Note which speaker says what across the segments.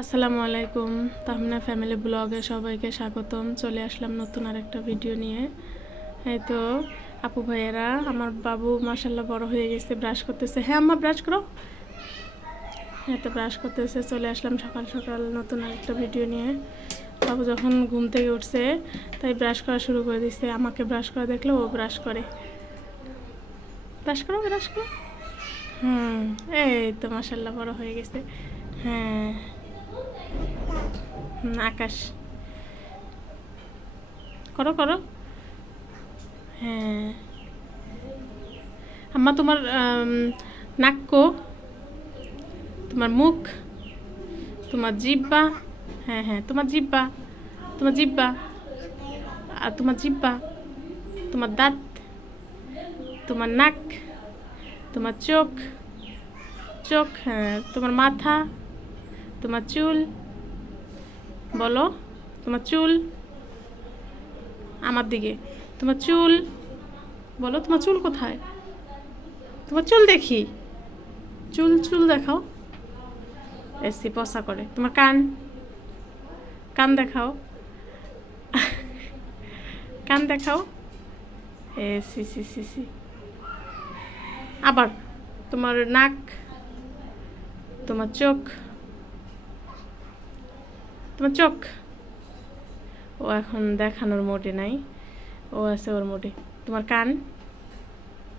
Speaker 1: আসসালামু আলাইকুম। তাহমিনা ফ্যামিলি ব্লগে সবাইকে স্বাগতম। চলে আসলাম নতুন আরেকটা ভিডিও নিয়ে। এই তো, আপু ভাইয়েরা, আমার বাবু মাসাল্লাহ বড় হয়ে গেছে ব্রাশ করতেছে। হ্যাঁ আম্মা ব্রাশ করো। হ্যাঁ তো ব্রাশ করতেছে, চলে আসলাম সকাল সকাল নতুন আরেকটা ভিডিও নিয়ে। বাবু যখন ঘুম থেকে উঠছে, তাই ব্রাশ করা শুরু করে দিচ্ছে আমাকে ব্রাশ করা দেখলে ও ব্রাশ করে। ব্রাশ করো ব্রাশ করো। হুম, এই তো মাসাল্লাহ বড় হয়ে গেছে। হ্যাঁ। আকাশ। করো করো। হ্যাঁ। আম্মা, তোমার নাক্য তোমার মুখ। তোমার জিব্বা। হ্যাঁ হ্যাঁ তোমার জিব্বা। তোমার জিব্বা। আর তোমার জিব্বা। তোমার দাঁত। তোমার নাক। তোমার চোখ। চোখ হ্যাঁ তোমার মাথা। তোমার চুল। বলো, তোমার চুল? আমার দিকে। তোমার চুল? বলো, তোমার চুল কোথায়? তোমার চুল দেখি। চুল চুল দেখাও। এসি পসা করে। তোমার কান? কান দেখাও। কান দেখাও। এ, সি সি সি সি। আবার, তোমার নাক, তোমার চোখ। তোমার চোখ? ও এখন দেখানোর মোটে নাই। ও আছে ওর মোটে তোমার কান?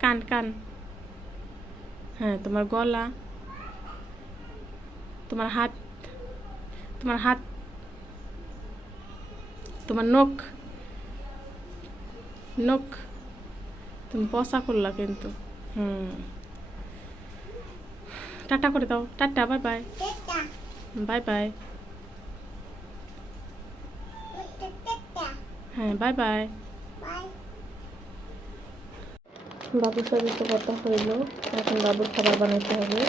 Speaker 1: কান কান। হ্যাঁ তোমার গলা। তোমার হাত? তোমার হাত? তোমার নখ? নখ? তুমি পচা করলা কিন্তু। হুম। টাটা করে দাও। Tata bye bye. Bye bye. হ্যাঁ বাই বাই বাবুর সাথে তো কথা হইল, এখন বাবুর খাবার বানাইতে হবে।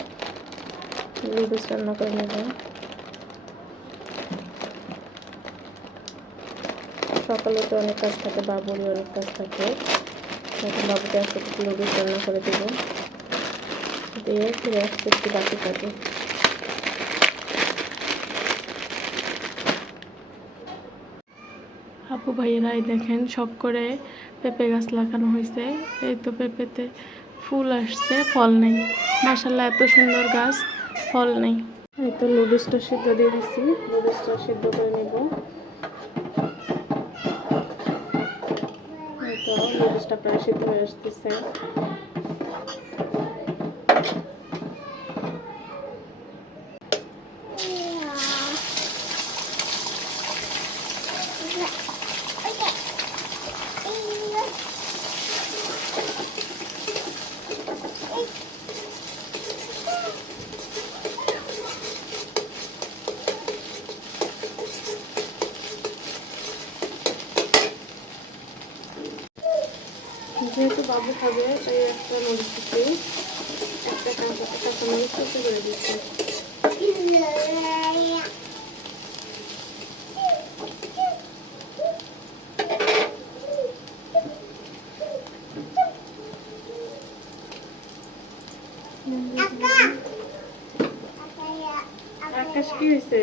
Speaker 1: লুডুস রান্না করে নেব। সকালে তো অনেক কাজ থাকে, বাবুরই অনেক কাজ থাকে। এখন বাবুকে একটু লুডুস রান্না করে দেবো। দিয়ে ফিরে আসতে একটু বাকি থাকে আপু ভাইয়েরাই দেখেন সব করে পেঁপে গাছ লাগানো হয়েছে এই তো পেঁপেতে ফুল আসছে, ফল নেই। মাসাল্লাহ এত সুন্দর গাছ, ফল নেই। এই তো লুডুসটা সিদ্ধ দিয়ে দিচ্ছি লুডুসটা সিদ্ধ করে নেব। এই তো লুডুসটা প্রায় সিদ্ধ হয়ে আসতেছে। যেহেতু বাবু খাবে তাই একটা মরিচ দিচ্ছি একটা কাঁচা কাঁচা মরিচ কুচি করে দিচ্ছি আকাশ কি হয়েছে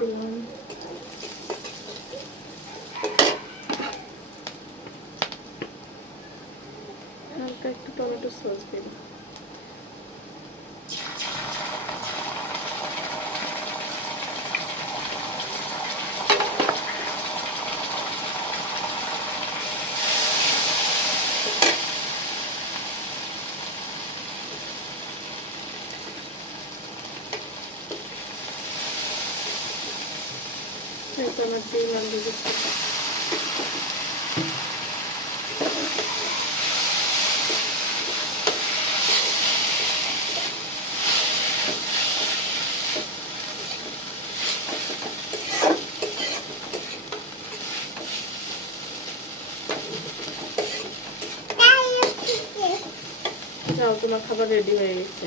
Speaker 1: everyone. আমার দিচ্ছি যাও তোমার খাবার রেডি হয়ে গেছে।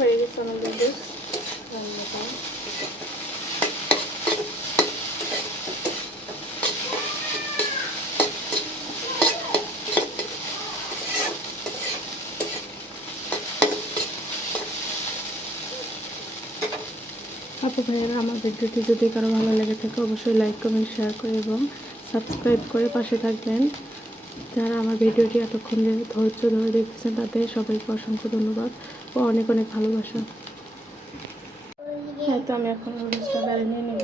Speaker 1: হয়ে গেছে আমাদের। রান্নাটা আপু ভাইয়েরা, আমার ভিডিওটি যদি কারও ভালো লেগে থাকে, অবশ্যই লাইক কমেন্ট শেয়ার করে এবং সাবস্ক্রাইব করে পাশে থাকবেন। যারা আমার ভিডিওটি এতক্ষণ ধরে ধৈর্য ধরে দেখতেছেন, তাদের সবাইকে অসংখ্য ধন্যবাদ। ও অনেক অনেক ভালোবাসা। তো আমি এখন রোজটা বেড়ে নিয়ে নেব।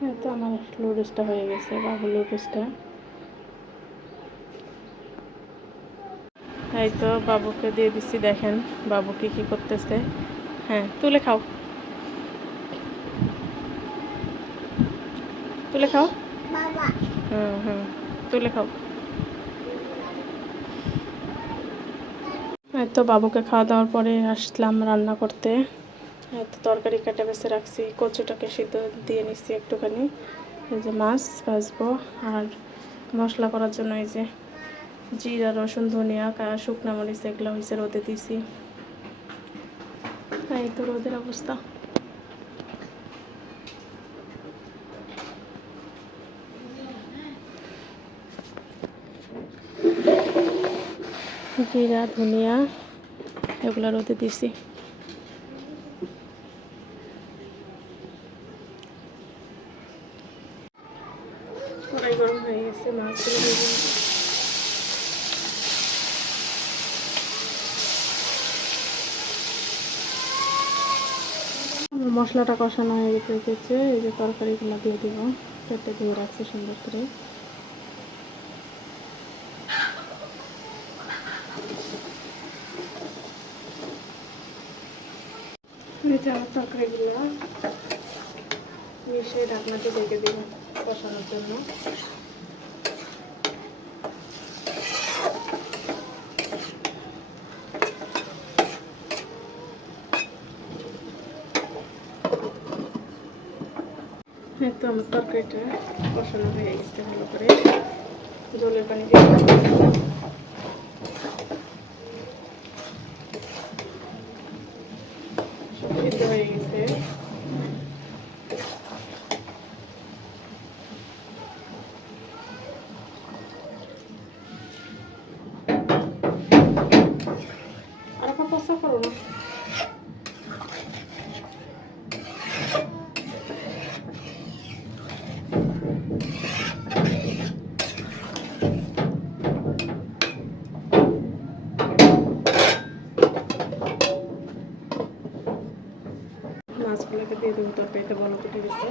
Speaker 1: হ্যাঁ তো আমার নুডলসটা হয়ে গেছে বাবু নুডলসটা এই তো বাবুকে দিয়ে দিচ্ছি দেখেন বাবু কি কি করতেছে। হ্যাঁ তুলে খাও। তুলে খাও। হুম হুম তুলে খাও। এই তো বাবুকে খাওয়া দাওয়ার পরে আসলাম রান্না করতে। তো তরকারি কাটে বেছে রাখছি কচুটাকে সিদ্ধ দিয়ে নিচ্ছি একটুখানি। এই যে মাছ ভাজবো আর মশলা করার জন্য এই যে জিরা, রসুন, ধনিয়া শুকনো মরিচ এগুলো হয়েছে রোদে দিছি। এই তো রোদের অবস্থা। জিরা, ধনিয়া এগুলো রোদে দিছি। কড়াই গরম হয়ে গেছে মাছগুলো দিয়ে মশলাটা কষানো হয়ে গেছে এই যে তরকারিগুলো দিয়ে দিব পেটে ধুয়ে রাখছি সুন্দর করে। তরকারিগুলো, মিশিয়ে ঢাকনাটি দেখে দিব কষানোর জন্য। এই তো আমার তরকারিটা কষানো হয়ে গেছে ভালো করে। জলের পানি দিয়ে দিলাম। সব সিদ্ধ হয়ে গেছে আর একটা কষা করো না মাছগুলোকে দিয়ে দেবো তরকারিতে বলো কেটে গেছে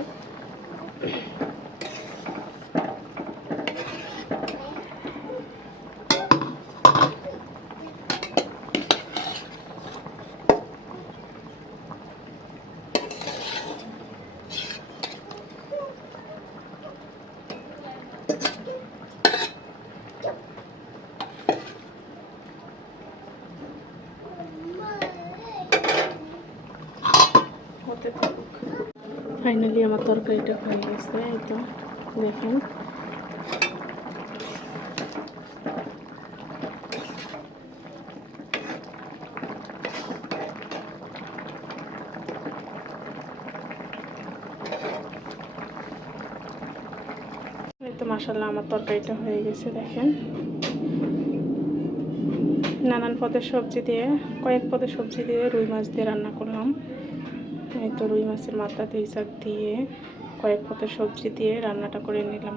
Speaker 1: হতে থাকুক। ফাইনালি আমার তরকারিটা হয়ে গেছে, এই তো, দেখেন। তো মাসাল্লাহ আমার তরকারিটা হয়ে গেছে, দেখেন। নানান পদের সবজি দিয়ে, কয়েক পদের সবজি দিয়ে রুই মাছ দিয়ে রান্না করলাম। তো রুই মাছের মাথা দুই শাক দিয়ে কয়েক পাতা সবজি দিয়ে রান্নাটা করে নিলাম।